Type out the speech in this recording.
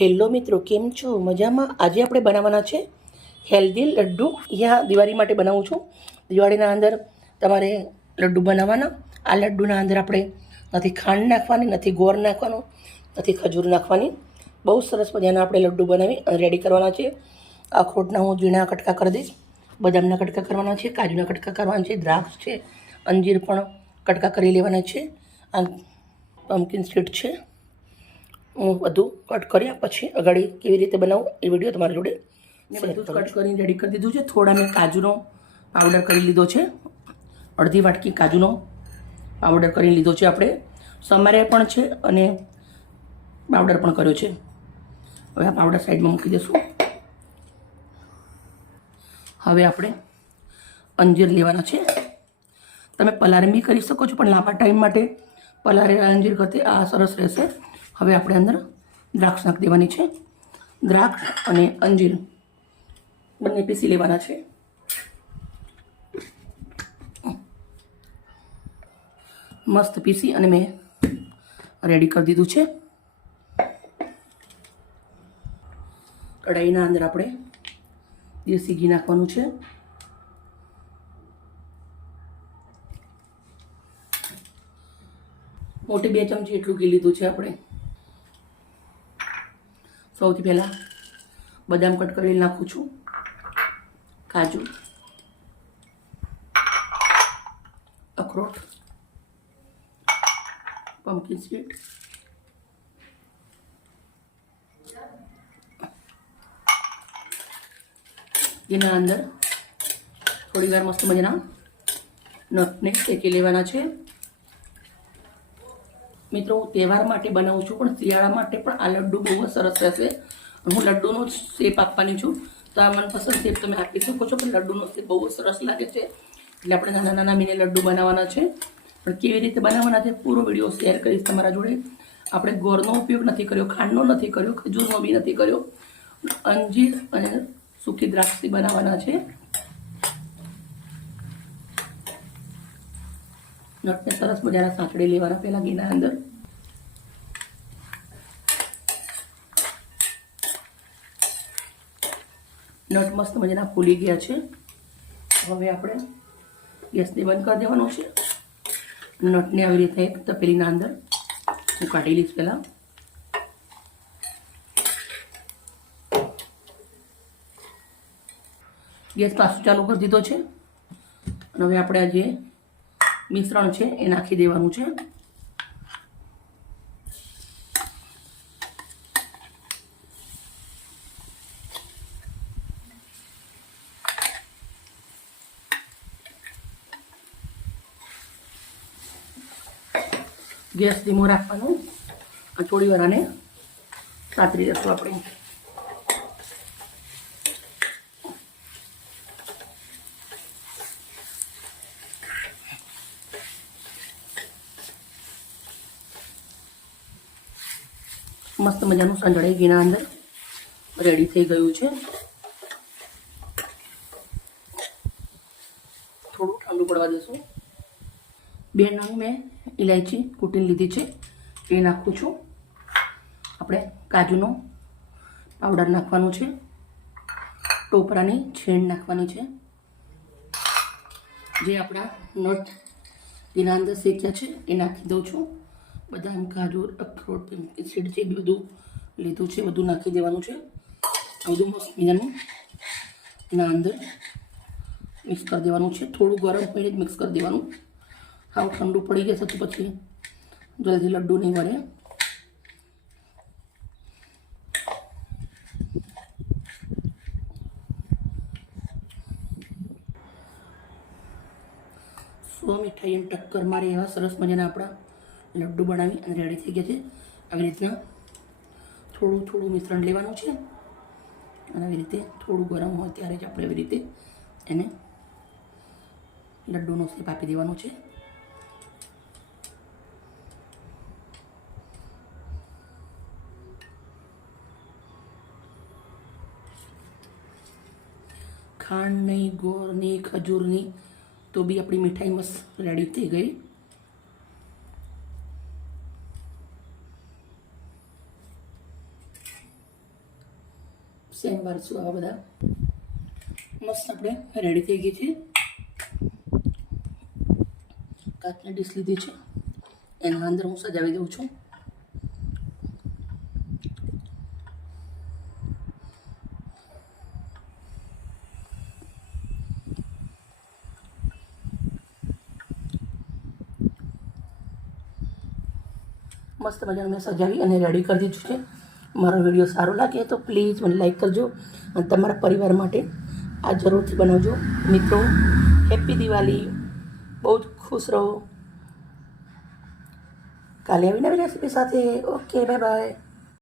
Hello મિત્રો, કેમ છો? મજામાં? આજે આપણે બનાવવાના છે હેલ્ધી લડ્ડુ. યા દિવાળી માટે બનાવું છું. દિવાળીના અંદર તમારે લડ્ડુ બનાવવાના. આ લડ્ડુના અંદર આપણે નથી ખાંડ નાખવાની, નથી ગોળ નાખવાનો, નથી ખજૂર નાખવાની. બહુ સરસ મજાના આપણે લડ્ડુ બનાવી રેડી કરવાના છે. અખરોટના હું ઝીણા કટકા કરી દઈશ. બદામના કટકા કરવાના છે, કાજુના કટકા કરવાના છે, દ્રાક્ષ છે, અંજીર પણ કટકા કરી લેવાના છે. આ પમ્પકિન સ્વીટ છે. હું બધું કટ કર્યા પછી અગાડી કેવી રીતે બનાવું એ વીડિયો તમારી જોડે મેં બધું કટ કરીને રેડી કરી દીધું છે. થોડા મેં કાજુનો પાવડર કરી લીધો છે. અડધી વાટકી કાજુનો પાવડર કરી લીધો છે આપણે. સમાર્યા પણ છે અને પાવડર પણ કર્યો છે. હવે આ પાવડર સાઈડમાં મૂકી દઈશું હવે આપણે અંજીર લેવાના છે. તમે પલારે બી કરી શકો છો પણ લાંબા ટાઈમ માટે પલારે અંજીર કરતી આ સરસ રહેશે. હવે આપણે અંદર દ્રાક્ષ નાખી દેવાની છે. દ્રાક્ષ અને અંજીર બંને પીસી લેવાના છે. મસ્ત પીસી અને મેં રેડી કરી દીધું છે. કઢાઈના અંદર આપણે દેશી ઘી નાખવાનું છે. મોટી બે ચમચી એટલું ઘી લીધું છે આપણે. સૌથી પહેલાં બદામ કટ કરી નાખું છું, કાજુ, અખરોટ પમ્પકિન સ્વીટ એના અંદર થોડી વાર મસ્ત મજાના નટને શેકી લેવાના છે. મિત્રો હું તહેવાર માટે બનાવું છું, પણ શિયાળા માટે પણ આ લડ્ડુ બહુ સરસ રહેશે. હું લડ્ડુનો શેપ આપવાની છું. તો આ મનપસંદ શેપ તમે આપી શકો છો, પણ લડ્ડુનો શેપ બહુ સરસ લાગે છે. એટલે આપણે નાના નાના મીને લડ્ડુ બનાવવાના છે. પણ કેવી રીતે બનાવવાના છે, પૂરો વીડિયો શેર કરીશ તમારા જોડે. આપણે ગોળનો ઉપયોગ નથી કર્યો, ખાંડનો નથી કર્યો, ખજૂરનો બી નથી કર્યો. અંજીર અને સૂકી દ્રાક્ષથી બનાવવાના છે. નટને સરસ મજાના સાંકળી લેવાના પહેલાં ઘીના અંદર. નટ મસ્ત મજાના ફૂલી ગયા છે. હવે આપણે ગેસને બંધ કરી દેવાનો છે. નટને આવી રીતે એક તપેલીના અંદર હું કાઢી લઈશ પહેલાં. ગેસ પાછું ચાલુ કરી દીધો છે. અને હવે આપણે આ જે મિશ્રણ છે એ નાખી દેવાનું છે. ગેસ ધીમો રાખવાનો. થોડી વાર આને સાતરી જશું આપણે. મસ્ત મજાનું સંજળાઈ ઘીના અંદર રેડી થઈ ગયું છે. થોડું ઠંડુ પડવા દઈશું બે નંગ મેં ઇલાયચી કૂટીને લીધી છે. એ નાખું છું. આપણે કાજુનો પાવડર નાખવાનો છે. ટોપરાની છીણ નાખવાની છે. જે આપણા નટ એના અંદર શેક્યા છે, એ નાખી દઉં છું. બદામ કાજુ અખરોટ સીડ છે એ બધું લીધું છે, બધું નાખી દેવાનું છે. બધું મસ્ત મજાનું ના અંદર મિક્સ કરી દેવાનું છે. થોડું ગરમ પાણી જ મિક્સ કરી દેવાનું. હાવ ઠંડુ પડી જશે તો પછી. જલ્દી લડ્ડુ નહીં વળે. સો મીઠાઈ એમ ટક્કર મારે એવા સરસ મજાના આપણા લડ્ડુ બનાવી અને રેડી થઈ ગયા છે. આવી રીતના થોડું થોડું મિશ્રણ લેવાનું છે. અને આવી રીતે થોડું ગરમ હોય ત્યારે જ આપણે આવી રીતે એને લડ્ડુનો શેપ આપી દેવાનો છે. ખાંડ નહીં, ગોળ નહીં, ખજૂર નહીં, તો બી આપણી મીઠાઈ મસ્ત રેડી થઈ ગઈ. સેમ વાળશું આવા બધા. મસ્ત આપણે રેડી થઈ ગઈ છે. કાચની ડીશ લીધી છે. એના અંદર હું સજાવી દઉં છું. મસ્ત મજાનું મેં સજાવી અને રેડી કરી દીધું છે. મારો વીડિયો સારો લાગે તો પ્લીઝ મને લાઈક કરજો અને તમારા પરિવાર માટે આ જરૂરથી બનાવજો. મિત્રો, હેપી દિવાળી. બહુ જ ખુશ રહો. કાલે આવી નવી રેસીપી સાથે. Okay bye bye